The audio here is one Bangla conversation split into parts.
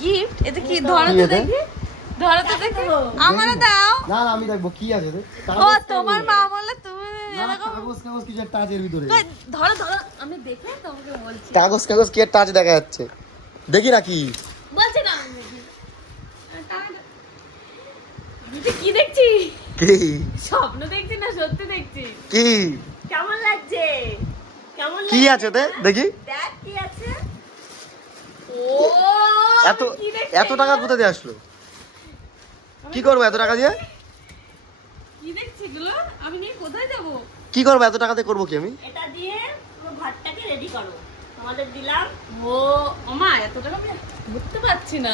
গিফট এটা কি ধরো তো দেখি ধরো তো দেখি আমারে দাও না না আমি দেখবো কি আছে রে ও তোমার মা বলে তুমি এরকম কাগজ কিছু একটা আছে এর ভিতরে ধরো ধরো আমি দেখে তোমাকে বলছি কাগজ কি একটা আছে দেখা যাচ্ছে দেখি না কি বলছি না আমি দেখি এটা কি দেখছি কি স্বপ্ন দেখছি না সত্যি দেখছি কি কেমন লাগছে কেমন কি আছে ওতে দেখি দেখ কি আছে ও এত এত টাকা কোথা দিয়ে আসলো কি করবো এত টাকা দিয়ে কি দেখছি গুলো আমি নিয়ে কোথায় যাব কি করবো এত টাকা দিয়ে করবো কি আমি এটা দিয়ে পুরো ভাতটাকে রেডি করো তোমাদের দিলাম। ও ওমা এত টাকা আমি বুঝতে পারছি না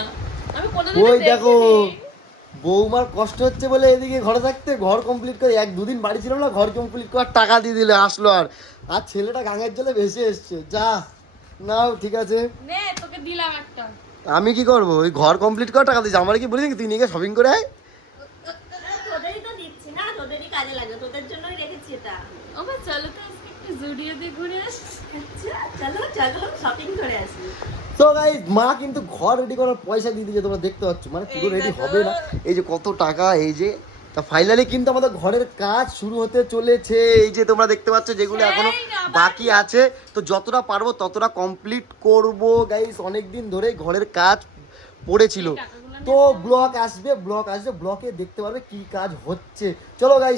আমি কোনোদিন ওই দেখো বৌমার কষ্ট হচ্ছে বলে এদিকে ঘরে থাকতে ঘর কমপ্লিট করে এক দুদিন বাড়ি ছিলাম না ঘর কমপ্লিট করার টাকা দিয়ে দিলে আসলো আর ছেলেটা গাঙের জলে ভেসে এসছে যা নাও ঠিক আছে নে তোকে দিলাম একটা আমি কি করবো ওই ঘর কমপ্লিট করার টাকা দিয়েছি আমার কি বলি তুই নিয়ে শপিং করে আয় তোদেরই তো দিচ্ছি না, তোদেরই কাজে লাগে, তোদের জন্যই রেখেছি এটা। ওমা চলো তো আজকে একটু জুডিও দিয়ে ঘুরে আসি আচ্ছা চলো চলো শপিং করে আসি। তো গাইস মা কিন্তু ঘর রেডি করার পয়সা দিয়ে দিয়েছে তোমরা দেখতে পাচ্ছ মানে পুরো রেডি হবে না এই যে কত টাকা এই যে তা ফাইনালি কিন্তু আমাদের ঘরের কাজ শুরু হতে চলেছে এই যে তোমরা দেখতে পাচ্ছ যেগুলো এখনো বাকি আছে তো যতটা পারবো ততটা কমপ্লিট করব গাইস অনেক দিন ধরে ঘরের কাজ পড়েছিল তো ব্লগ আসবে ব্লকে দেখতে পারবে কি কাজ হচ্ছে চলো গাইস